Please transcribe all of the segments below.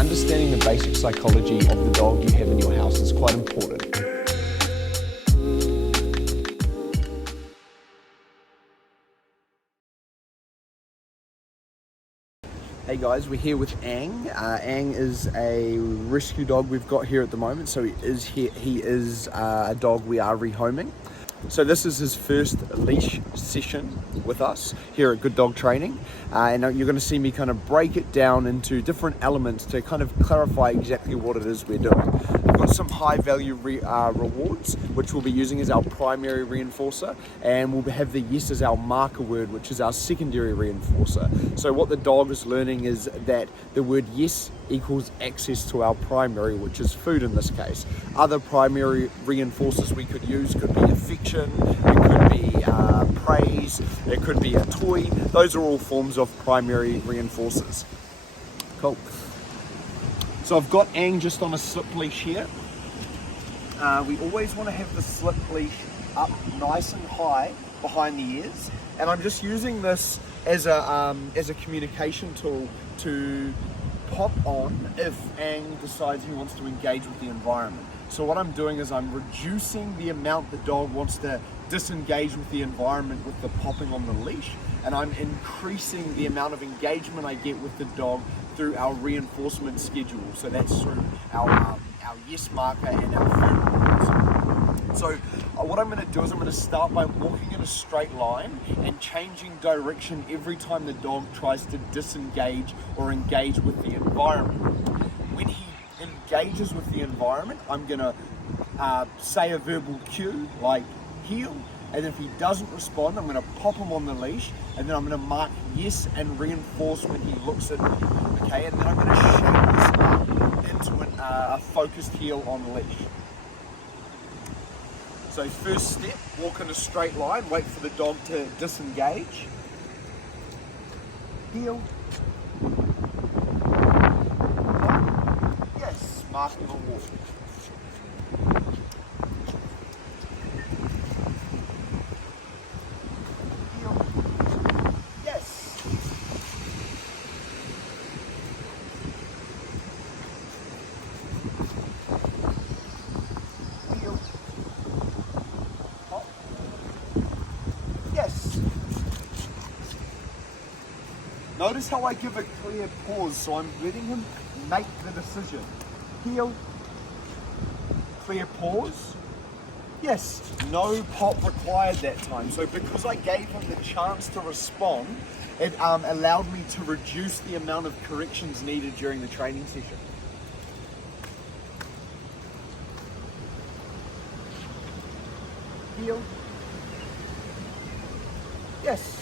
understanding the basic psychology of the dog you have in your house is quite important. Hey guys, we're here with Aang. Aang is a rescue dog we've got here at the moment. So he is a dog we are rehoming. So this is his first leash session with us here at Good Dog Training. And you're going to see me kind of break it down into different elements to kind of clarify exactly what it is we're doing. We've got some high value rewards, which we'll be using as our primary reinforcer. And we'll have the yes as our marker word, which is our secondary reinforcer. So what the dog is learning is that the word yes equals access to our primary, which is food in this case. Other primary reinforcers we could use could be affection, it could be praise, it could be a toy. Those are all forms of primary reinforcers. Cool. So I've got Aang just on a slip leash here. We always want to have the slip leash up nice and high behind the ears, and I'm just using this as a communication tool to pop on if Aang decides he wants to engage with the environment. So what I'm doing is I'm reducing the amount the dog wants to disengage with the environment with the popping on the leash, and I'm increasing the amount of engagement I get with the dog through our reinforcement schedule. So that's through our yes marker and our food rewards. So what I'm going to do is I'm going to start by walking in a straight line and changing direction every time the dog tries to disengage or engage with the environment. When he engages with the environment, I'm going to say a verbal cue like heel, and if he doesn't respond, I'm going to pop him on the leash, and then I'm going to mark yes and reinforce when he looks at me. Okay, and then I'm going to shape this up into a focused heel on leash. So first step, walk in a straight line, wait for the dog to disengage. Heel. Yes, marking a walk. Heel. Yes. Heel. Hop. Yes. Notice how I give a clear pause, so I'm letting him make the decision. Heel, clear pause. Yes, no pop required that time. So because I gave him the chance to respond, it allowed me to reduce the amount of corrections needed during the training session. Heel. Yes.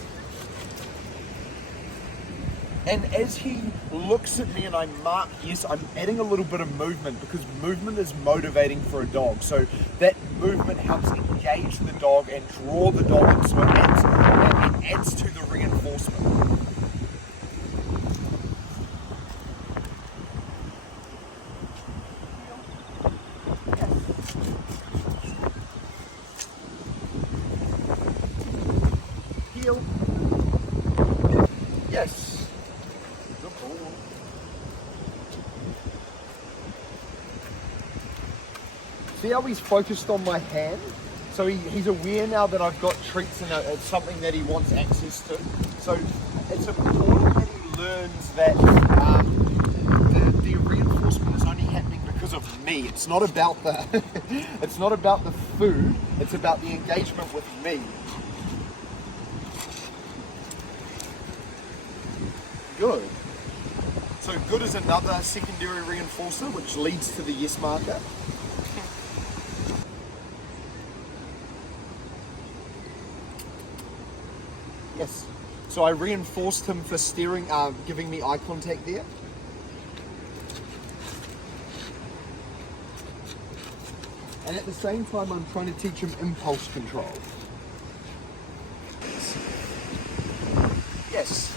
And as he looks at me and I mark yes, I'm adding a little bit of movement, because movement is motivating for a dog. So that movement helps engage the dog and draw the dog in, so it adds to the reinforcement. Heel. Yes. See how he's focused on my hand? So he's aware now that I've got treats and it's something that he wants access to. So it's important that he learns that the reinforcement is only happening because of me. It's not about the it's not about the food, it's about the engagement with me. Good. So good is another secondary reinforcer which leads to the yes marker. Yes. So I reinforced him for staring, giving me eye contact there. And at the same time, I'm trying to teach him impulse control. Yes.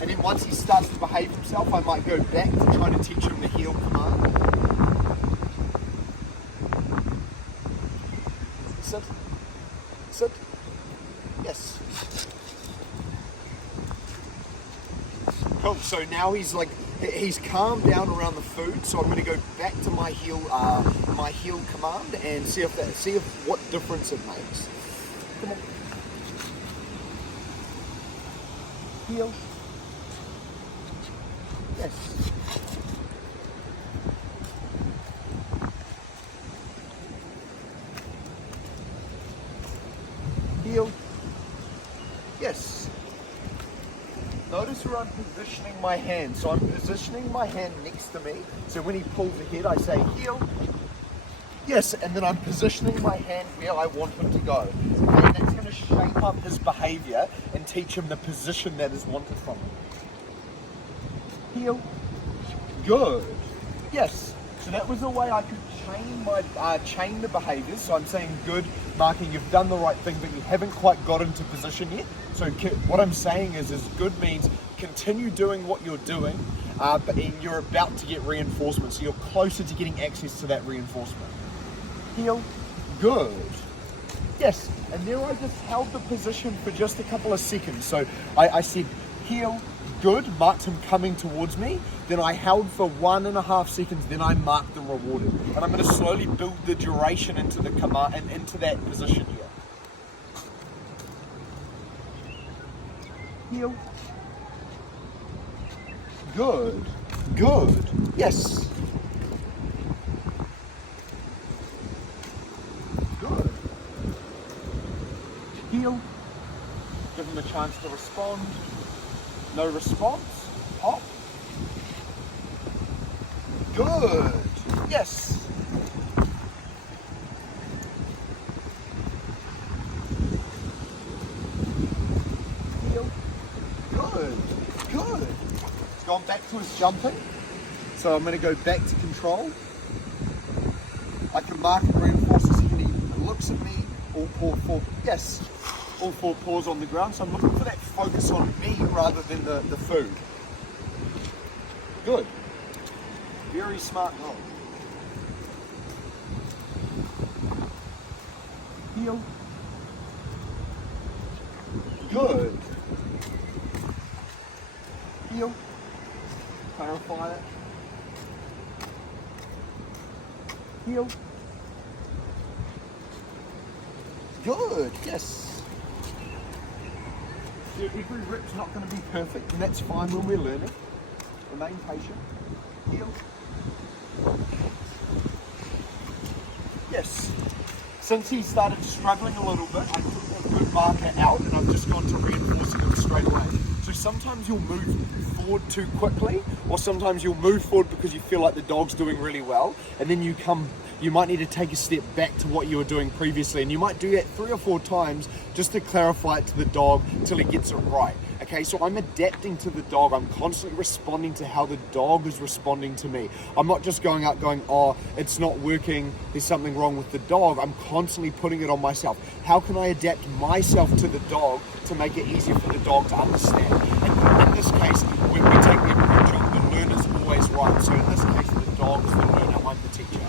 And then once he starts to behave himself, I might go back to trying to teach him the heel command. Sit. Sit. Yes. Cool. So now he's calmed down around the food. So I'm going to go back to my heel command and see if what difference it makes. Come on. Heel. Yes. Heel. Yes. Notice where I'm positioning my hand. So I'm positioning my hand next to me. So when he pulls ahead, I say heel. Yes, and then I'm positioning my hand where I want him to go. And that's going to shape up his behavior and teach him the position that is wanted from him. Heel. Good. Yes. So that was a way I could chain the behaviors. So I'm saying good, marking you've done the right thing, but you haven't quite got into position yet. So what I'm saying is good means continue doing what you're doing, but you're about to get reinforcement. So you're closer to getting access to that reinforcement. Heel. Good. Yes. And there I just held the position for just a couple of seconds. So I said heel. Good, marked him coming towards me, then I held for 1.5 seconds, then I marked and rewarded. And I'm going to slowly build the duration into the command and into that position here. Heel. Good. Good. Yes. Good. Heel. Give him a chance to respond. No response. Hop. Good. Yes. Heel. Good. Good. He's gone back to his jumping. So I'm going to go back to control. I can mark and reinforce as he looks at me. All four. Yes. All 4 paws on the ground, so I'm looking for that focus on me rather than the food. Good. Very smart dog. Heel. Good. Heel. Clarify it. Heel. Good. Yes. Every rip's not going to be perfect, and that's fine when we're learning. Remain patient. Heel. Yes. Since he started struggling a little bit, I took a good marker out and I've just gone to reinforcing him straight away. So sometimes you'll move forward too quickly, or sometimes you'll move forward because you feel like the dog's doing really well, and then you might need to take a step back to what you were doing previously, and you might do that 3 or 4 times just to clarify it to the dog till he gets it right. Okay, so I'm adapting to the dog. I'm constantly responding to how the dog is responding to me. I'm not just going out going, oh, it's not working, there's something wrong with the dog. I'm constantly putting it on myself. How can I adapt myself to the dog to make it easier for the dog to understand? And in this case, when we take the approach of the learner's always right. So in this case, the dog is the learner, I'm the teacher.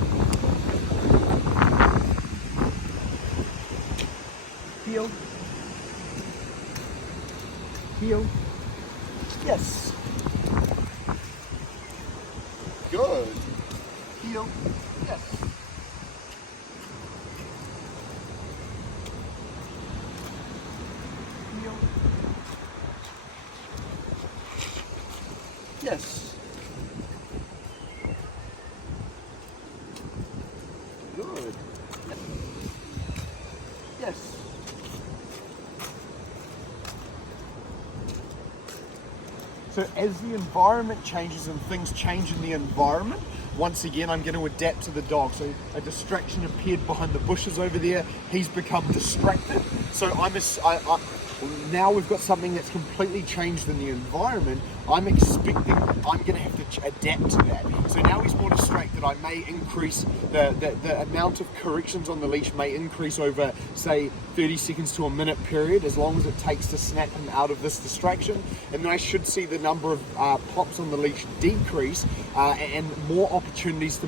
Heel. Heel. Yes. Good. Heel. Yes. Heel. Yes. Good. Yes. So as the environment changes and things change in the environment, once again, I'm going to adapt to the dog. So a distraction appeared behind the bushes over there. He's become distracted. So now we've got something that's completely changed in the environment. I'm expecting I'm going to have to adapt to that. So now he's more distracted. I may increase the amount of corrections on the leash may increase over, say, 30 seconds to a minute period, as long as it takes to snap him out of this distraction. And then I should see the number of pops on the leash decrease and more opportunities for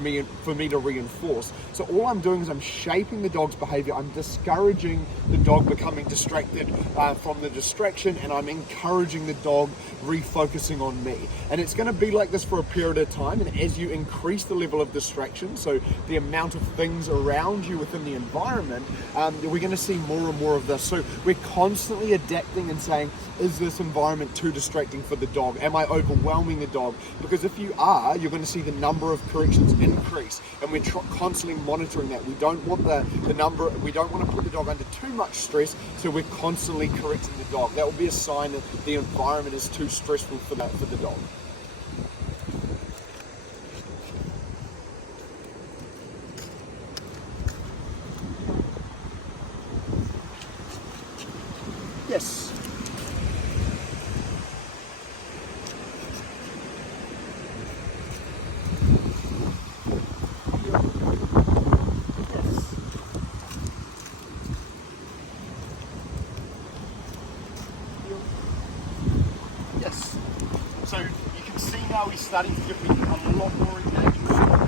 me to reinforce. So all I'm doing is I'm shaping the dog's behavior. I'm discouraging the dog becoming distracted from the distraction, and I'm encouraging the dog refocusing on me. And it's going to be like this for a period of time, and as you increase the level of distraction, so the amount of things around you within the environment, we're going to see more and more of this. So we're constantly adapting and saying, is this environment too distracting for the dog? Am I overwhelming the dog? Because if you are, you're going to see the number of corrections increase, and we're constantly monitoring that. We don't want we don't want to put the dog under too much stress, so we're constantly correcting the dog. That will be a sign that the environment is too stressful for the dog. Yes. Yes. So you can see now he's starting to give me a lot more engagement.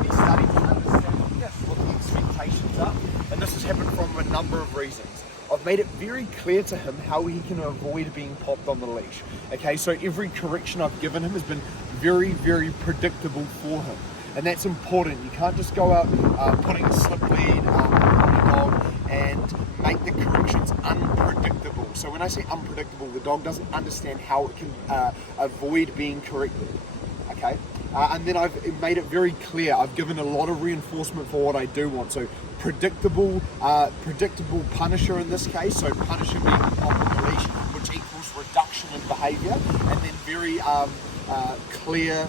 He's starting to understand what the expectations are. And this has happened from a number of reasons. I've made it very clear to him how he can avoid being popped on the leash. Okay, so every correction I've given him has been very, very predictable for him. And that's important. You can't just go out putting a slip lead on your dog and make the corrections unpredictable. So when I say unpredictable, the dog doesn't understand how it can avoid being corrected. Okay, and then I've made it very clear. I've given a lot of reinforcement for what I do want. So predictable punisher in this case. So punisher being off the leash, which equals reduction in behaviour, and then very clear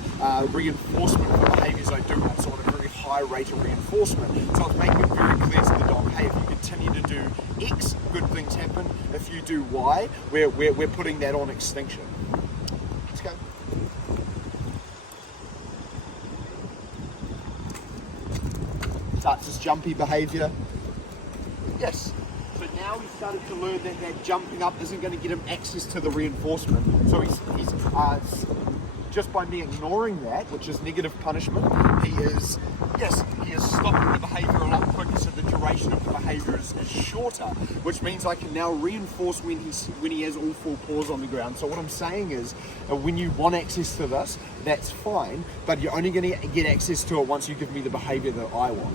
reinforcement for behaviours I do want. So on a very high rate of reinforcement. So I've made it very clear to the dog, hey, if you continue to do X, good things happen. If you do Y, we're putting that on extinction. Let's go. Starts his jumpy behaviour. Yes. So now he's started to learn that jumping up isn't going to get him access to the reinforcement. So he's just by me ignoring that, which is negative punishment, he is stopping the behaviour a lot quicker, so the duration of the behaviour is shorter, which means I can now reinforce when he has all four paws on the ground. So what I'm saying is, when you want access to this, that's fine, but you're only going to get access to it once you give me the behaviour that I want.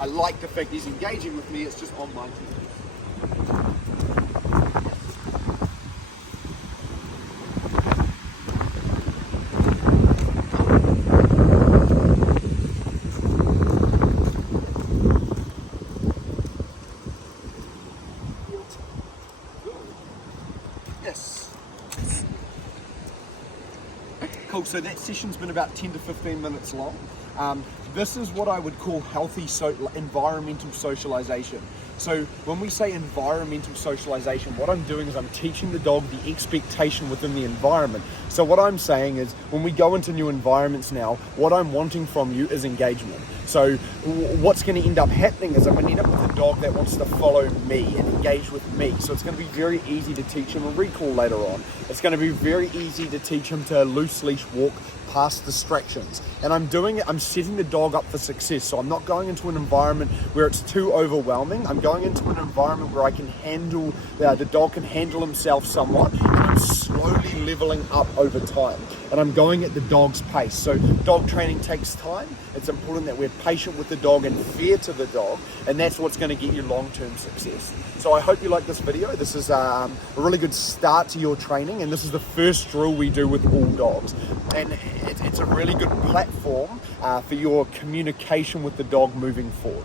I like the fact he's engaging with me, it's just on my team. Yes. Cool, so that session's been about 10 to 15 minutes long. This is what I would call healthy environmental socialization. So when we say environmental socialization, what I'm doing is I'm teaching the dog the expectation within the environment. So what I'm saying is, when we go into new environments now, what I'm wanting from you is engagement. So what's going to end up happening is I'm going to end up with a dog that wants to follow me and engage with me. So it's going to be very easy to teach him a recall later on. It's going to be very easy to teach him to loose leash walk past distractions. And I'm setting the dog up for success. So I'm not going into an environment where it's too overwhelming. I'm going into an environment where I can handle, the dog can handle himself somewhat, and I'm slowly leveling up over time. And I'm going at the dog's pace. So dog training takes time. It's important that we're patient with the dog and fair to the dog, and that's what's going to get you long-term success. So I hope you like this video. This is a really good start to your training, and this is the first drill we do with all dogs. And it's a really good platform for your communication with the dog moving forward.